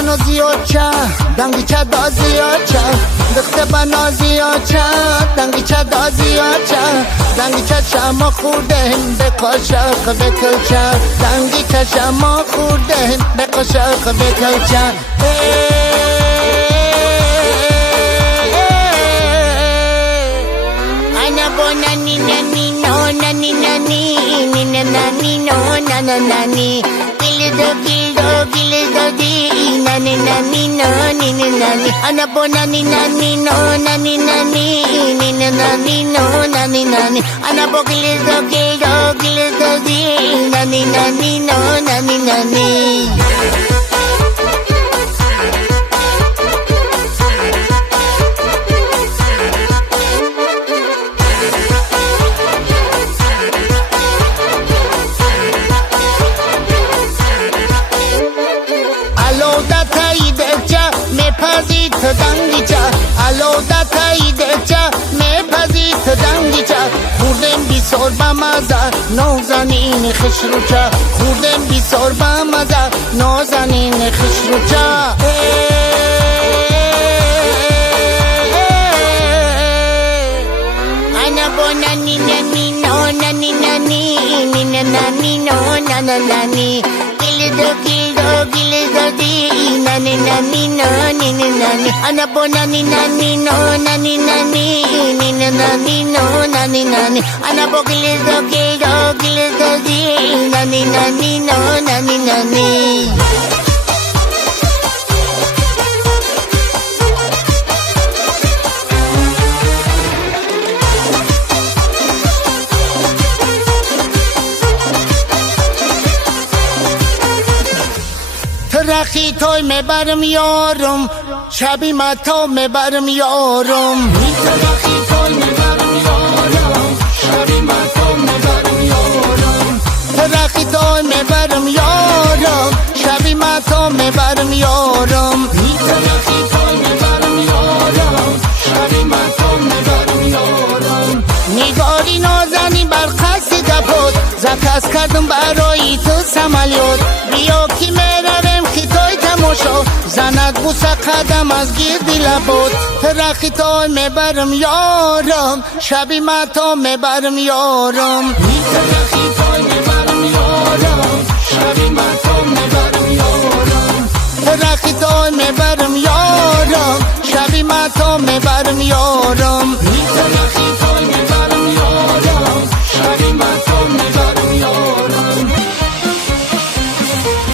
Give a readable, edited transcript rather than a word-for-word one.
منو زیاد چه دنگی چه دا زیاد چه دخته بنا زیاد چه دنگی چه دا زیاد چه دنگی چه شما خورده به قاشق بکل چه دنگی چه شما خورده به قاشق بکل چه nani nani no nani nani nini nani no nana nani gildo di nani nani no nini nani anabo nani nani no nani nani nini nani no nani nani anabo gildo di nani nani no nani nani خوردم بی سر با مزه نازنین خشروچه خوردم بی سر با مزه نازنین خشروچه انا با نانی نانی نو نانی نانی نینه نانی نو نانا نانی گلدو دی nani nani no nini nani anabo nani nani no nani nani nini nani no nani nani anabo gildo di nani nani no nani nani رخی توی میبرم یارم شبی متا میبرم یارم رخی توی میبرم یارم شبی متا میبرم یارم رخی توی میبرم یارم شبی متا میبرم یارم رخی توی میبرم یارم شبی متا میبرم یارم نگاری نازنی بر قصد گپت زکس کردم برای تو سمالیوت بیا کی میروم کی توی تماشا زند بوسه قدم از گیردی لبود رخی توی میبرم یارم شبی متا میبرم یارم رخی توی میبرم یارم شبی متا میبرم یارم رخی توی میبرم یارم شبی متا میبرم یارم